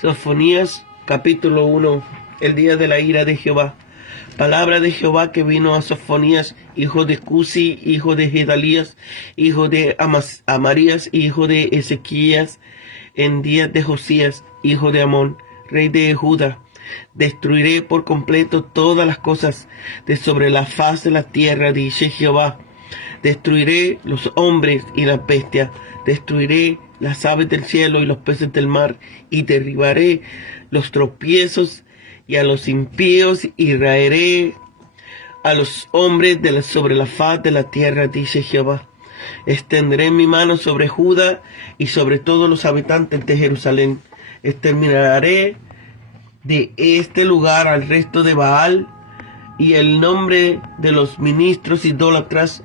Sofonías capítulo 1. El día de la ira de Jehová. Palabra de Jehová que vino a Sofonías, hijo de Cusi, hijo de Gedalías, hijo de Amarías, hijo de Ezequías, en días de Josías, hijo de Amón, rey de Judá. Destruiré por completo todas las cosas de sobre la faz de la tierra, dice Jehová. Destruiré los hombres y las bestias, destruiré las aves del cielo y los peces del mar, y derribaré los tropiezos y a los impíos, y raeré a los hombres sobre la faz de la tierra, dice Jehová. Extenderé mi mano sobre Judá y sobre todos los habitantes de Jerusalén. Exterminaré de este lugar al resto de Baal y el nombre de los ministros idólatras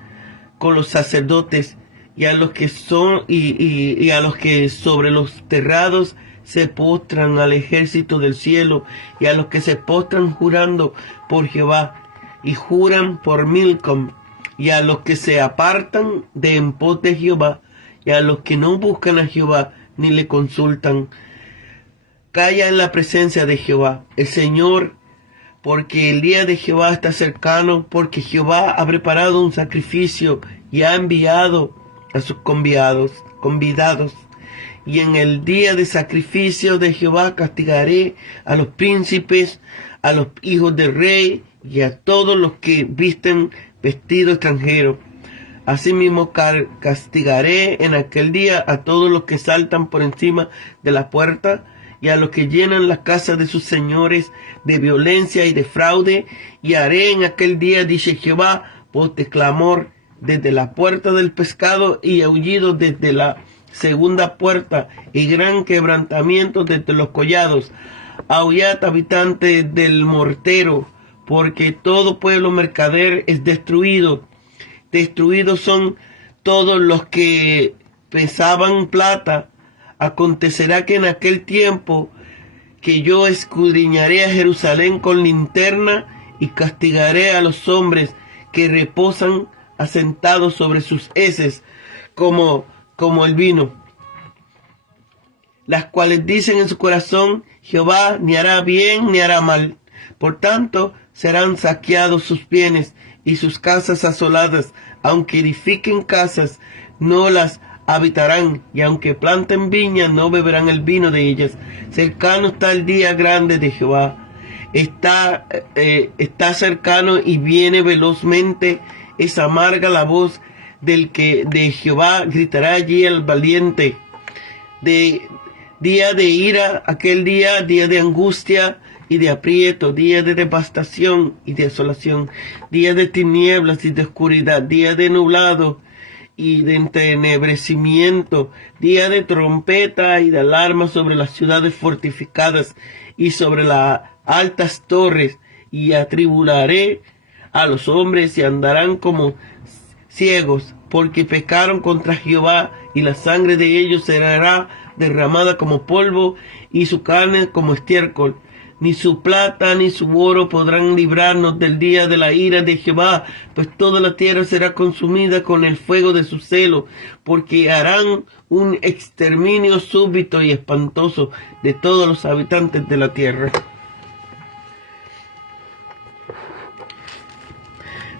con los sacerdotes, y a los que son y a los que sobre los terrados se postran al ejército del cielo, y a los que se postran jurando por Jehová y juran por Milcom, y a los que se apartan de en pos de Jehová, y a los que no buscan a Jehová ni le consultan. Calla en la presencia de Jehová el Señor, porque el día de Jehová está cercano, porque Jehová ha preparado un sacrificio y ha enviado a sus convidados. Y en el día de sacrificio de Jehová castigaré a los príncipes, a los hijos del rey y a todos los que visten vestido extranjero. Asimismo castigaré en aquel día a todos los que saltan por encima de la puerta, y a los que llenan las casas de sus señores de violencia y de fraude, y haré en aquel día, dice Jehová, voz de clamor desde la puerta del pescado, y aullido desde la segunda puerta, y gran quebrantamiento desde los collados. Aullad, habitantes del mortero, porque todo pueblo mercader es destruido. Destruidos son todos los que pesaban plata. Acontecerá que en aquel tiempo que yo escudriñaré a Jerusalén con linterna, y castigaré a los hombres que reposan asentados sobre sus heces como el vino, las cuales dicen en su corazón: Jehová ni hará bien ni hará mal. Por tanto serán saqueados sus bienes y sus casas asoladas. Aunque edifiquen casas, no las habitarán, y aunque planten viñas, no beberán el vino de ellas. Cercano está el día grande de Jehová. Está cercano y viene velozmente. Es amarga la voz del que de Jehová gritará allí el valiente. De día de ira, aquel día de angustia y de aprieto, día de devastación y de desolación, día de tinieblas y de oscuridad, día de nublado y de entenebrecimiento, día de trompeta y de alarma sobre las ciudades fortificadas y sobre las altas torres. Y atribularé a los hombres, y andarán como ciegos, porque pecaron contra Jehová, y la sangre de ellos será derramada como polvo, y su carne como estiércol. Ni su plata ni su oro podrán librarnos del día de la ira de Jehová, pues toda la tierra será consumida con el fuego de su celo, porque harán un exterminio súbito y espantoso de todos los habitantes de la tierra.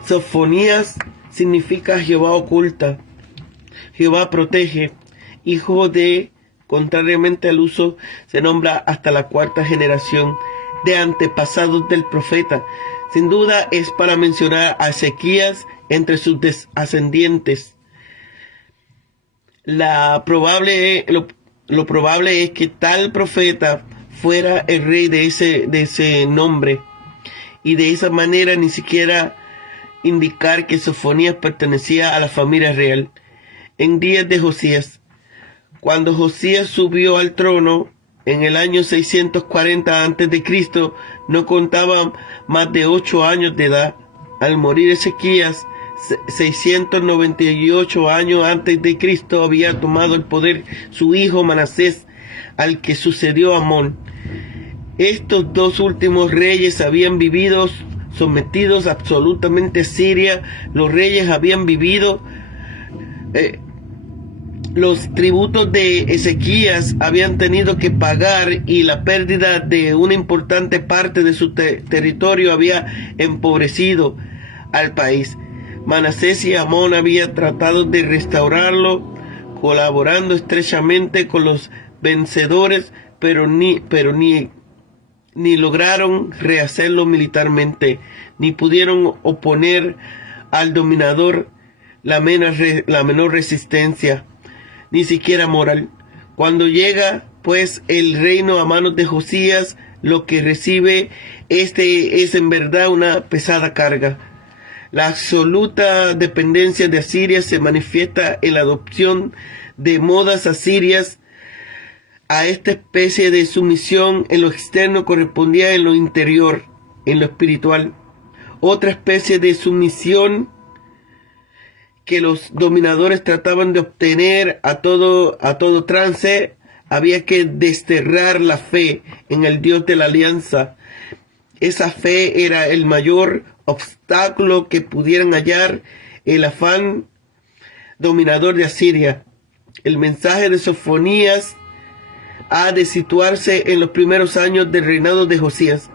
Sofonías significa Jehová oculta, Jehová protege. Hijo de, contrariamente al uso, se nombra hasta la cuarta generación de antepasados del profeta. Sin duda es para mencionar a Ezequías entre sus descendientes. Lo probable es que tal profeta fuera el rey de ese nombre, y de esa manera ni siquiera indicar que Sofonías pertenecía a la familia real. En días de Josías, cuando Josías subió al trono en el año 640 a.C., no contaba más de 8 años de edad. Al morir Ezequías, 698 años antes de Cristo, había tomado el poder su hijo Manasés, al que sucedió Amón. Estos dos últimos reyes habían vivido sometidos absolutamente a Siria. Los reyes habían vivido los tributos de Ezequías habían tenido que pagar y la pérdida de una importante parte de su territorio había empobrecido al país. Manasés y Amón habían tratado de restaurarlo, colaborando estrechamente con los vencedores, pero ni lograron rehacerlo militarmente, ni pudieron oponer al dominador la menor resistencia, ni siquiera moral. Cuando llega pues el reino a manos de Josías, lo que recibe es en verdad una pesada carga. La absoluta dependencia de Asiria se manifiesta en la adopción de modas asirias. A esta especie de sumisión en lo externo correspondía en lo interior, en lo espiritual. Otra especie de sumisión que los dominadores trataban de obtener a todo trance, había que desterrar la fe en el Dios de la alianza. Esa fe era el mayor obstáculo que pudieran hallar el afán dominador de Asiria. El mensaje de Sofonías ha de situarse en los primeros años del reinado de Josías,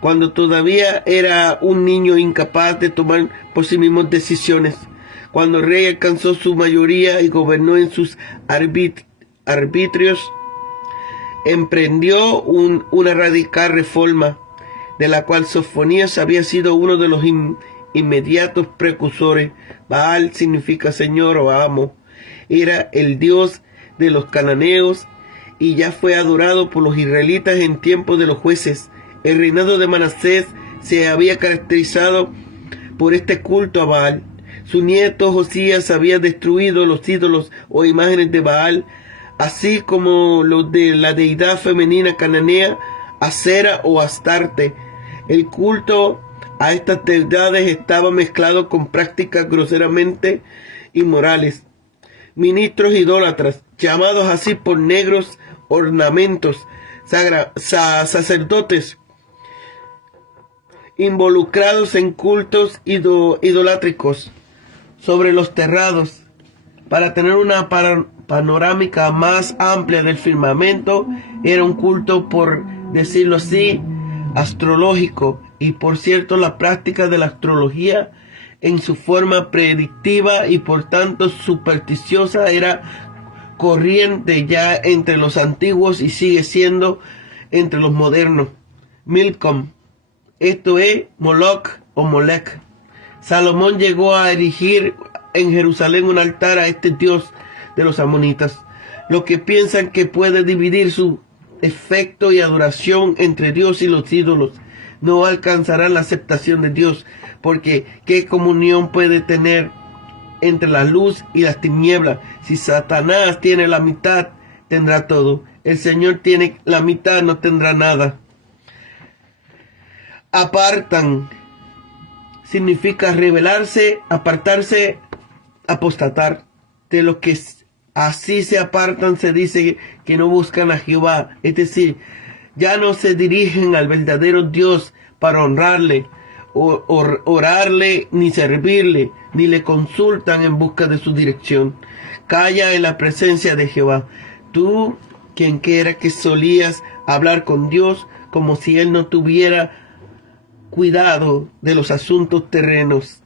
cuando todavía era un niño incapaz de tomar por sí mismo decisiones. Cuando el rey alcanzó su mayoría y gobernó en sus arbitrios, emprendió una radical reforma, de la cual Sofonías había sido uno de los inmediatos precursores. Baal significa señor o amo. Era el dios de los cananeos y ya fue adorado por los israelitas en tiempos de los jueces. El reinado de Manasés se había caracterizado por este culto a Baal. Su nieto Josías había destruido los ídolos o imágenes de Baal, así como los de la deidad femenina cananea, Acera o Astarte. El culto a estas deidades estaba mezclado con prácticas groseramente inmorales. Ministros idólatras, llamados así por negros ornamentos, sacerdotes involucrados en cultos idolátricos sobre los terrados. Para tener una panorámica más amplia del firmamento, era un culto, por decirlo así, astrológico, y por cierto la práctica de la astrología en su forma predictiva y por tanto supersticiosa era corriente ya entre los antiguos y sigue siendo entre los modernos. Milcom, esto es Moloch o Molech. Salomón llegó a erigir en Jerusalén un altar a este dios de los amonitas. Los que piensan que puede dividir su efecto y adoración entre Dios y los ídolos no alcanzarán la aceptación de Dios, porque ¿qué comunión puede tener entre la luz y las tinieblas? Si Satanás tiene la mitad, tendrá todo. El Señor tiene la mitad, no tendrá nada. Apartan significa rebelarse, apartarse, apostatar. De los que así se apartan se dice que no buscan a Jehová, es decir, ya no se dirigen al verdadero Dios para honrarle, orarle, ni servirle, ni le consultan en busca de su dirección. Calla en la presencia de Jehová. Tú, quien quiera que solías hablar con Dios como si Él no tuviera cuidado de los asuntos terrenos.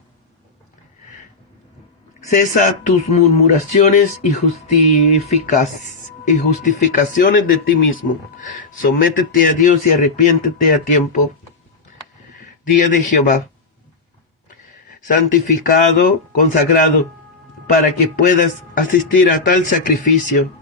Cesa tus murmuraciones y justificaciones de ti mismo. Sométete a Dios y arrepiéntete a tiempo. Día de Jehová, santificado, consagrado, para que puedas asistir a tal sacrificio.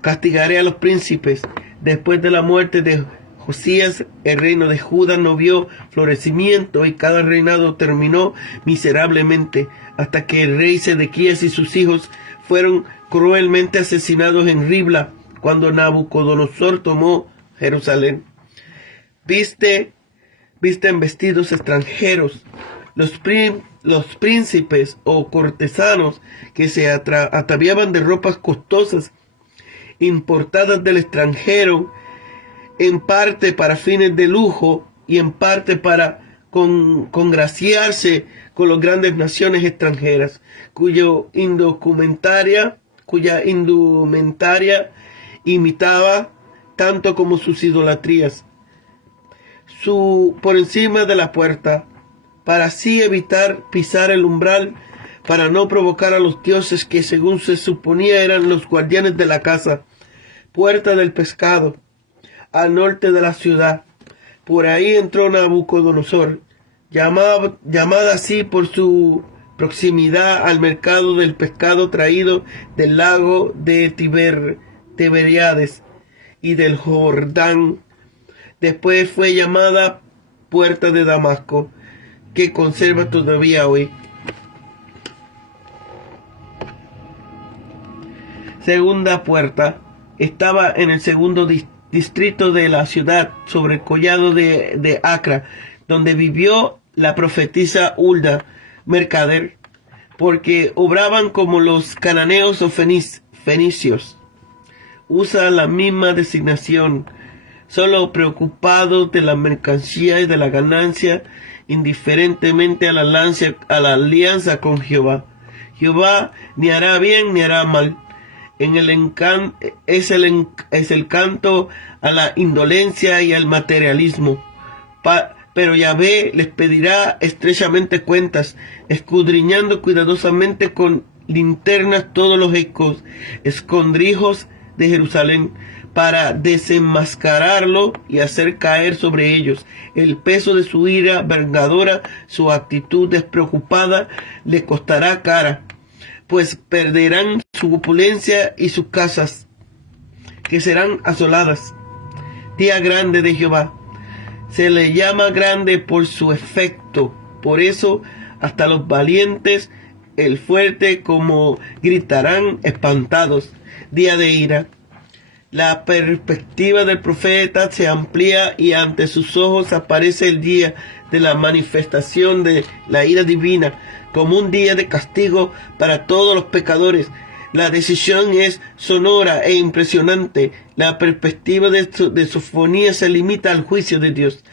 Castigaré a los príncipes. Después de la muerte de Josías, el reino de Judá no vio florecimiento y cada reinado terminó miserablemente, hasta que el rey Sedequías y sus hijos fueron cruelmente asesinados en Ribla, cuando Nabucodonosor tomó Jerusalén. Visten vestidos extranjeros. Los príncipes o cortesanos que se ataviaban de ropas costosas importadas del extranjero, en parte para fines de lujo y en parte para congraciarse con las grandes naciones extranjeras, cuyo indumentaria cuya indumentaria imitaba tanto como sus idolatrías, por encima de la puerta, para así evitar pisar el umbral, para no provocar a los dioses que según se suponía eran los guardianes de la casa. Puerta del Pescado, al norte de la ciudad. Por ahí entró Nabucodonosor, llamada así por su proximidad al mercado del pescado traído del lago de Tiberíades y del Jordán. Después fue llamada Puerta de Damasco, que conserva todavía hoy. Segunda puerta. Estaba en el segundo distrito de la ciudad, sobre el collado de Acra, donde vivió la profetisa Hulda, mercader, porque obraban como los cananeos o fenicios. Usa la misma designación, solo preocupados de la mercancía y de la ganancia, indiferentemente a la alianza con Jehová. Jehová ni hará bien ni hará mal. Es el canto a la indolencia y al materialismo. Pero Yahvé les pedirá estrechamente cuentas, escudriñando cuidadosamente con linternas todos los escondrijos de Jerusalén, para desenmascararlo y hacer caer sobre ellos el peso de su ira vengadora. Su actitud despreocupada le costará cara, pues perderán su opulencia y sus casas, que serán asoladas. Día grande de Jehová. Se le llama grande por su efecto. Por eso hasta los valientes, el fuerte, como gritarán espantados. Día de ira. La perspectiva del profeta se amplía y ante sus ojos aparece el día de la manifestación de la ira divina, como un día de castigo para todos los pecadores. La decisión es sonora e impresionante. La perspectiva de Sofonías se limita al juicio de Dios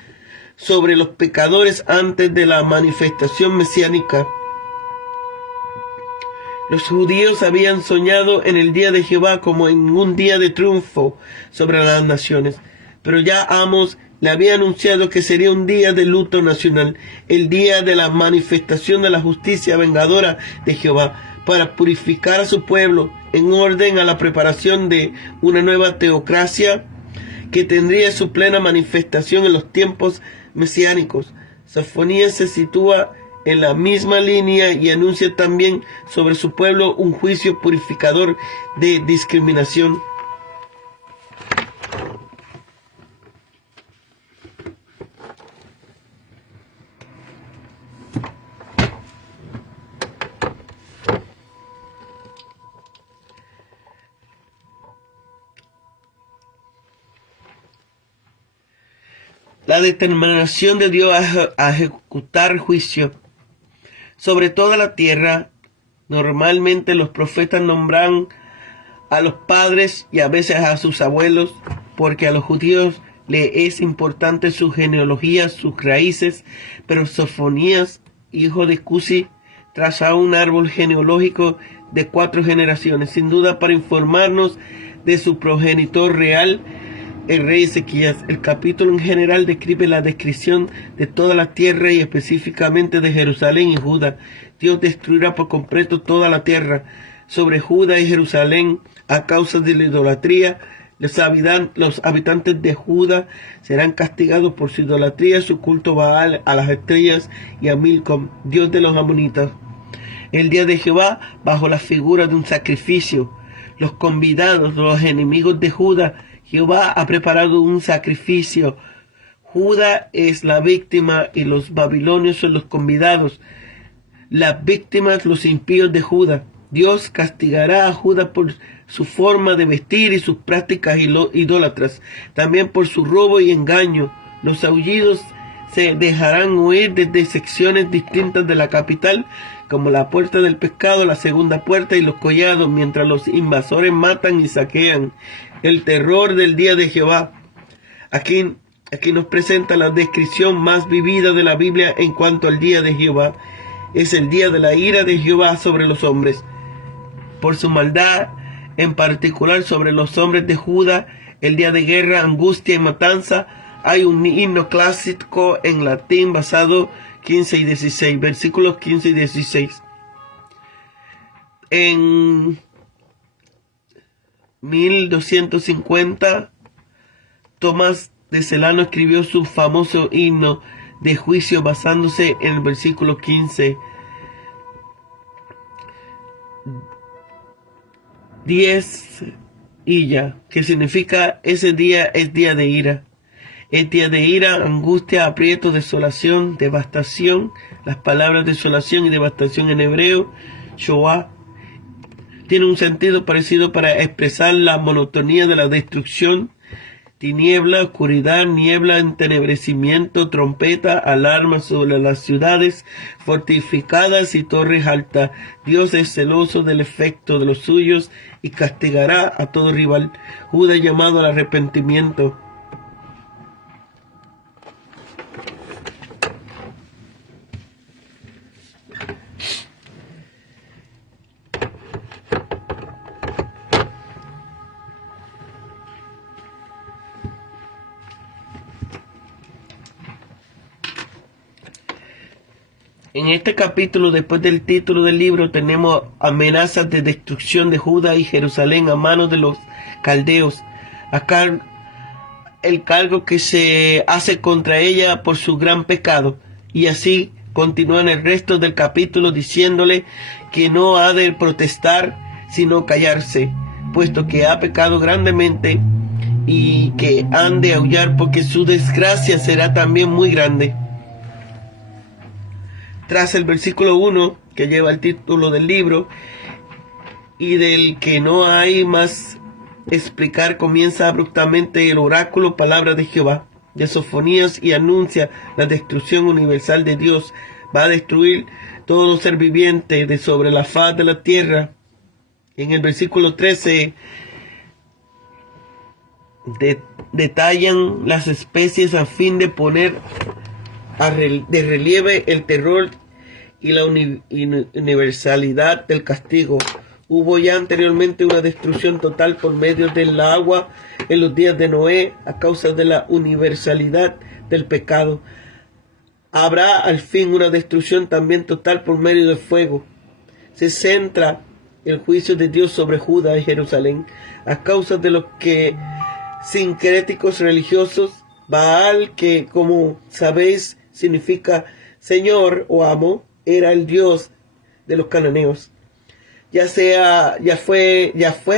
sobre los pecadores antes de la manifestación mesiánica. Los judíos habían soñado en el día de Jehová como en un día de triunfo sobre las naciones, pero ya Amos le había anunciado que sería un día de luto nacional, el día de la manifestación de la justicia vengadora de Jehová, para purificar a su pueblo en orden a la preparación de una nueva teocracia que tendría su plena manifestación en los tiempos mesiánicos. Sofonías se sitúa en la misma línea y anuncia también sobre su pueblo un juicio purificador de discriminación. La determinación de Dios a ejecutar juicio sobre toda la tierra. Normalmente los profetas nombran a los padres y a veces a sus abuelos, porque a los judíos le es importante su genealogía, sus raíces, pero Sofonías, hijo de Cusi, traza un árbol genealógico de 4 generaciones, sin duda para informarnos de su progenitor real, el rey Ezequías. El capítulo en general describe la descripción de toda la tierra y específicamente de Jerusalén y Judá. Dios destruirá por completo toda la tierra. Sobre Judá y Jerusalén, a causa de la idolatría, los habitantes de Judá serán castigados por su idolatría, su culto Baal, a las estrellas y a Milcom, dios de los amonitas. El día de Jehová, bajo la figura de un sacrificio. Los convidados, los enemigos de Judá, Jehová ha preparado un sacrificio. Judá es la víctima y los babilonios son los convidados. Las víctimas, los impíos de Judá. Dios castigará a Judá por su forma de vestir y sus prácticas idólatras, también por su robo y engaño. Los aullidos se dejarán oír desde secciones distintas de la capital, como la puerta del pescado, la segunda puerta y los collados, mientras los invasores matan y saquean. El terror del día de Jehová. Aquí nos presenta la descripción más vivida de la Biblia en cuanto al día de Jehová. Es el día de la ira de Jehová sobre los hombres. Por su maldad en particular sobre los hombres de Judá, el día de guerra, angustia y matanza. Hay un himno clásico en latín basado 15 y 16, versículos 15 y 16. En 1250, Tomás de Celano escribió su famoso himno de juicio basándose en el versículo 15. 10 Illa, que significa ese día es día de ira. Es día de ira, angustia, aprieto, desolación, devastación. Las palabras desolación y devastación en hebreo, Shoah, tiene un sentido parecido para expresar la monotonía de la destrucción. Tiniebla, oscuridad, niebla, entenebrecimiento, trompeta, alarma sobre las ciudades fortificadas y torres altas. Dios es celoso del efecto de los suyos y castigará a todo rival. Judá llamado al arrepentimiento. En este capítulo, después del título del libro, tenemos amenazas de destrucción de Judá y Jerusalén a manos de los caldeos. Acá el cargo que se hace contra ella por su gran pecado. Y así continúa en el resto del capítulo diciéndole que no ha de protestar sino callarse, puesto que ha pecado grandemente, y que han de aullar porque su desgracia será también muy grande. Tras el versículo 1, que lleva el título del libro, y del que no hay más explicar, comienza abruptamente el oráculo, palabra de Jehová, de Sofonías, y anuncia la destrucción universal de Dios. Va a destruir todo ser viviente de sobre la faz de la tierra. En el versículo 13 detallan las especies a fin de poner de relieve el terror y la universalidad del castigo. Hubo ya anteriormente una destrucción total por medio del agua en los días de Noé a causa de la universalidad del pecado. Habrá al fin una destrucción también total por medio del fuego. Se centra el juicio de Dios sobre Judá y Jerusalén a causa de los que sincréticos religiosos. Baal, que como sabéis significa Señor o amo, era el dios de los cananeos. Ya fue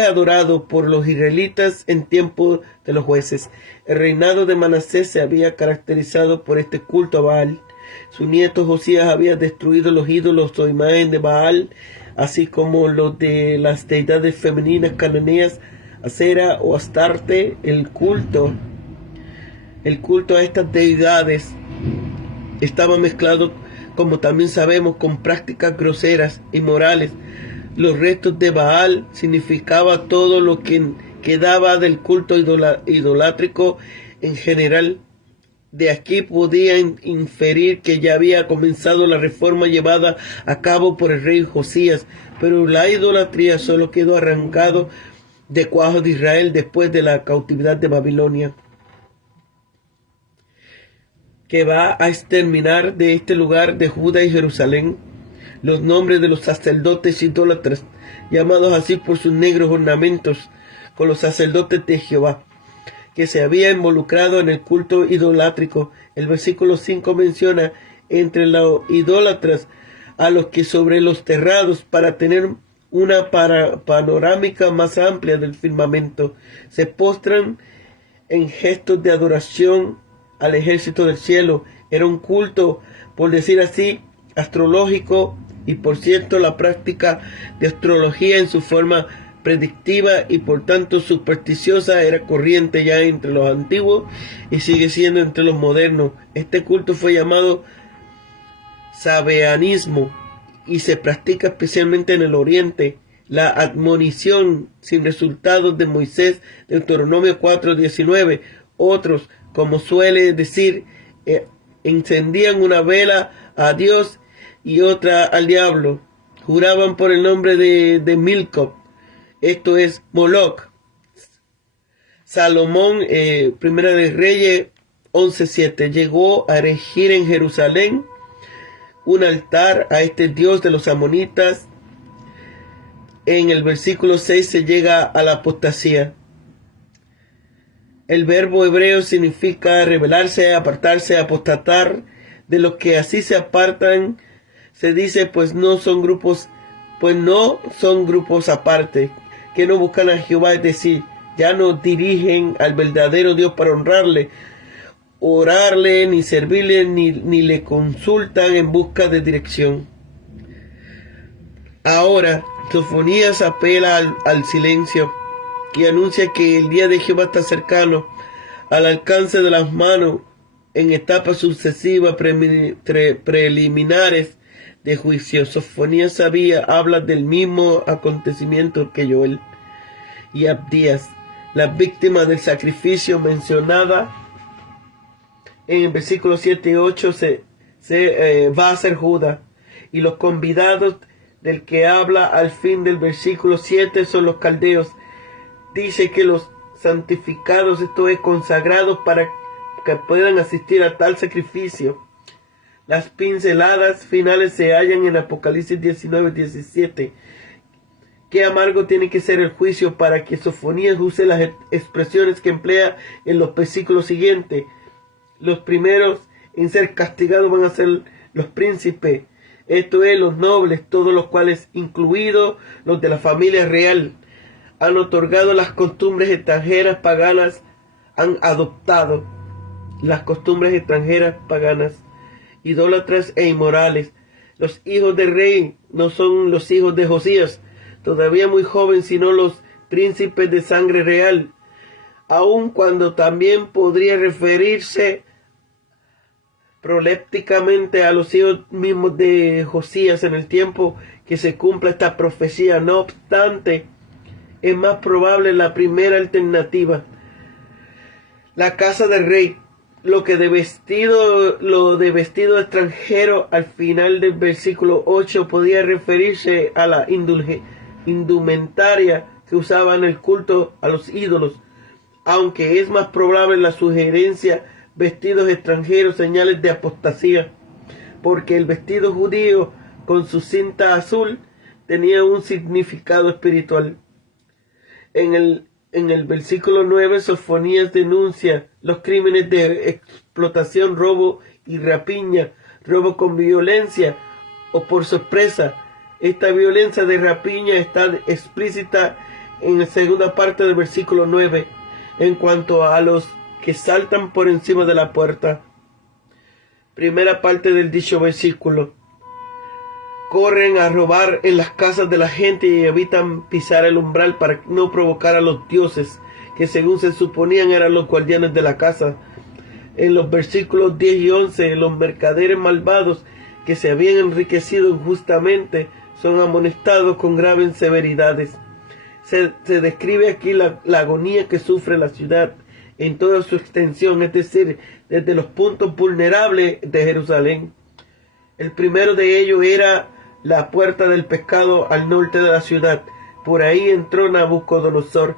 adorado por los israelitas en tiempo de los jueces. El reinado de Manasés se había caracterizado por este culto a Baal. Su nieto Josías había destruido los ídolos o imagen de Baal, así como los de las deidades femeninas cananeas, Acera o Astarte. El culto a estas deidades estaba mezclado, como también sabemos, con prácticas groseras y morales. Los restos de Baal significaba todo lo que quedaba del culto idolátrico en general. De aquí podía inferir que ya había comenzado la reforma llevada a cabo por el rey Josías, pero la idolatría solo quedó arrancado de cuajo de Israel después de la cautividad de Babilonia, que va a exterminar de este lugar de Judá y Jerusalén los nombres de los sacerdotes idólatras, llamados así por sus negros ornamentos, con los sacerdotes de Jehová, que se había involucrado en el culto idolátrico. El versículo 5 menciona entre los idólatras a los que sobre los terrados, para tener una panorámica más amplia del firmamento, se postran en gestos de adoración al ejército del cielo. Era un culto, por decir así, astrológico, y por cierto la práctica de astrología en su forma predictiva y por tanto supersticiosa era corriente ya entre los antiguos y sigue siendo entre los modernos. Este culto fue llamado sabeanismo y se practica especialmente en el oriente. La admonición sin resultados de Moisés, Deuteronomio 4:19. Otros, como suele decir, encendían una vela a Dios y otra al diablo. Juraban por el nombre de Milcom. esto es Moloc. Salomón, Primera de Reyes 11:7, llegó a erigir en Jerusalén un altar a este dios de los amonitas. En el versículo 6 se llega a la apostasía. El verbo hebreo significa rebelarse, apartarse, apostatar. De los que así se apartan, se dice, pues no son grupos aparte, que no buscan a Jehová, es decir, ya no dirigen al verdadero Dios para honrarle, orarle, ni servirle, ni le consultan en busca de dirección. Ahora, Sofonías apela al silencio y anuncia que el día de Jehová está cercano, al alcance de las manos, en etapas sucesivas preliminares de juicio. Sofonías habla del mismo acontecimiento que Joel y Abdías, las víctimas del sacrificio mencionada en el versículo 7 y 8 va a ser Judá, y los convidados del que habla al fin del versículo 7 son los caldeos. Dice que los santificados, esto es, consagrados para que puedan asistir a tal sacrificio. Las pinceladas finales se hallan en Apocalipsis 19:17. Qué amargo tiene que ser el juicio para que Sofonías use las expresiones que emplea en los versículos siguientes. Los primeros en ser castigados van a ser los príncipes, esto es, los nobles, todos los cuales, incluidos los de la familia real, han otorgado las costumbres extranjeras paganas, han adoptado las costumbres extranjeras paganas, idólatras e inmorales. Los hijos del rey no son los hijos de Josías, todavía muy joven, sino los príncipes de sangre real, aun cuando también podría referirse prolépticamente a los hijos mismos de Josías en el tiempo que se cumpla esta profecía. No obstante, es más probable la primera alternativa, la casa del rey. Lo de vestido extranjero al final del versículo 8 podía referirse a la indumentaria que usaban en el culto a los ídolos, aunque es más probable la sugerencia vestidos extranjeros, señales de apostasía, porque el vestido judío con su cinta azul tenía un significado espiritual. En el versículo 9, Sofonías denuncia los crímenes de explotación, robo y rapiña, robo con violencia o por sorpresa. Esta violencia de rapiña está explícita en la segunda parte del versículo 9, en cuanto a los que saltan por encima de la puerta. Primera parte del dicho versículo: corren a robar en las casas de la gente y evitan pisar el umbral para no provocar a los dioses, que según se suponían eran los guardianes de la casa. En los versículos 10 y 11, los mercaderes malvados que se habían enriquecido injustamente son amonestados con graves severidades. Se describe aquí la agonía que sufre la ciudad en toda su extensión, es decir, desde los puntos vulnerables de Jerusalén. El primero de ellos era la puerta del pescado al norte de la ciudad. Por ahí entró Nabucodonosor,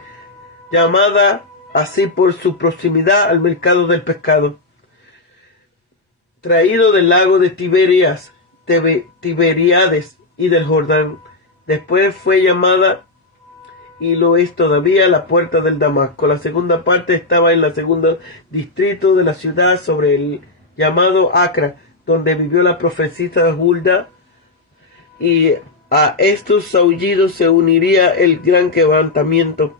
llamada así por su proximidad al mercado del pescado, traído del lago de Tiberíades y del Jordán. Después fue llamada, y lo es todavía, la puerta del Damasco. La segunda parte estaba en el segundo distrito de la ciudad, sobre el llamado Acra, donde vivió la profetisa Hulda, y a estos aullidos se uniría el gran quebrantamiento,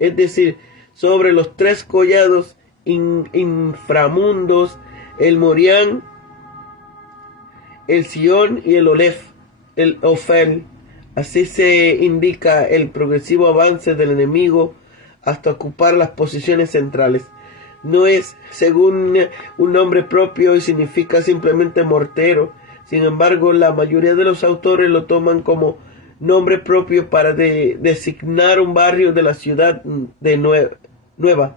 es decir, sobre los tres collados inframundos, el Morián, el Sion y el Ofel. Así se indica el progresivo avance del enemigo hasta ocupar las posiciones centrales. No es según un nombre propio y significa simplemente mortero. Sin embargo, la mayoría de los autores lo toman como nombre propio para designar un barrio de la ciudad de nueva,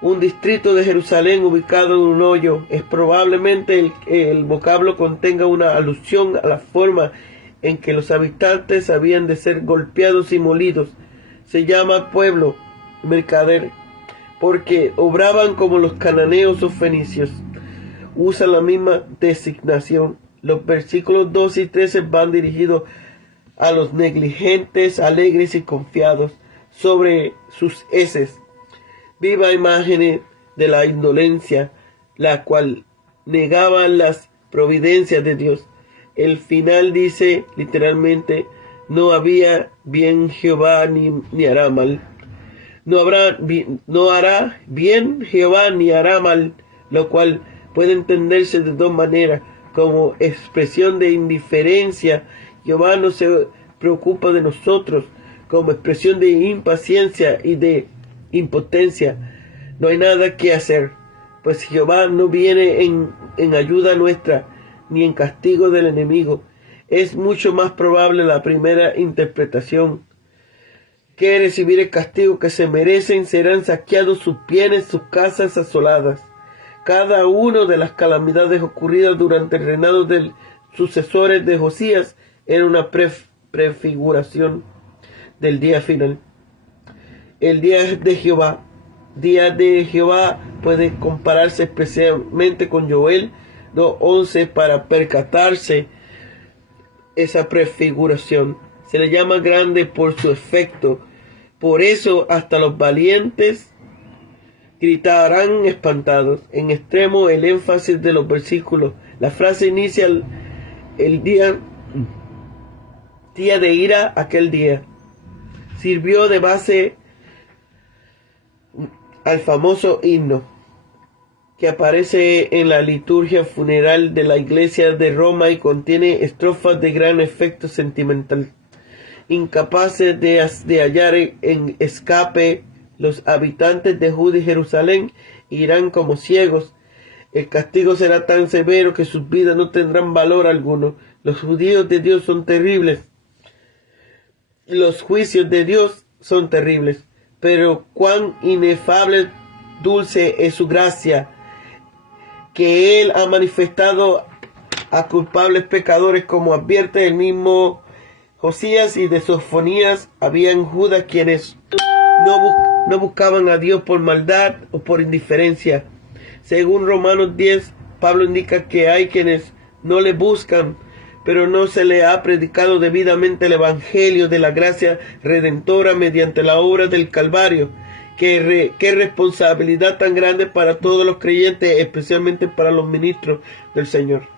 un distrito de Jerusalén ubicado en un hoyo. Es probablemente el vocablo contenga una alusión a la forma en que los habitantes habían de ser golpeados y molidos. se llama pueblo, mercader, porque obraban como los cananeos o fenicios. Usa la misma designación. Los versículos 2 y 13 van dirigidos a los negligentes, alegres y confiados sobre sus heces. Viva imagen de la indolencia, la cual negaba las providencias de Dios. El final dice literalmente: no había bien Jehová ni hará mal. No hará bien Jehová ni hará mal, lo cual puede entenderse de dos maneras: como expresión de indiferencia, Jehová no se preocupa de nosotros; como expresión de impaciencia y de impotencia, no hay nada que hacer, pues Jehová no viene en ayuda nuestra, ni en castigo del enemigo. Es mucho más probable la primera interpretación, que recibir el castigo que se merecen. Serán saqueados sus bienes, sus casas asoladas. Cada una de las calamidades ocurridas durante el reinado de sucesores de Josías era una prefiguración del día final. El día de Jehová puede compararse especialmente con Joel 2:11 para percatarse esa prefiguración. Se le llama grande por su efecto. Por eso hasta los valientes gritarán espantados. En extremo el énfasis de los versículos. La frase inicia el día de ira, aquel día. Sirvió de base al famoso himno que aparece en la liturgia funeral de la iglesia de Roma y contiene estrofas de gran efecto sentimental. Incapaces de hallar en escape, los habitantes de Judá y Jerusalén irán como ciegos. El castigo será tan severo que sus vidas no tendrán valor alguno. Los judíos de Dios son terribles. Los juicios de Dios son terribles. Pero cuán inefable, dulce es su gracia, que Él ha manifestado a culpables pecadores, como advierte el mismo Josías y de Sofonías. Había en Judá quienes no buscaban a Dios por maldad o por indiferencia. Según Romanos 10, Pablo indica que hay quienes no le buscan, pero no se le ha predicado debidamente el evangelio de la gracia redentora mediante la obra del Calvario. Qué responsabilidad tan grande para todos los creyentes, especialmente para los ministros del Señor.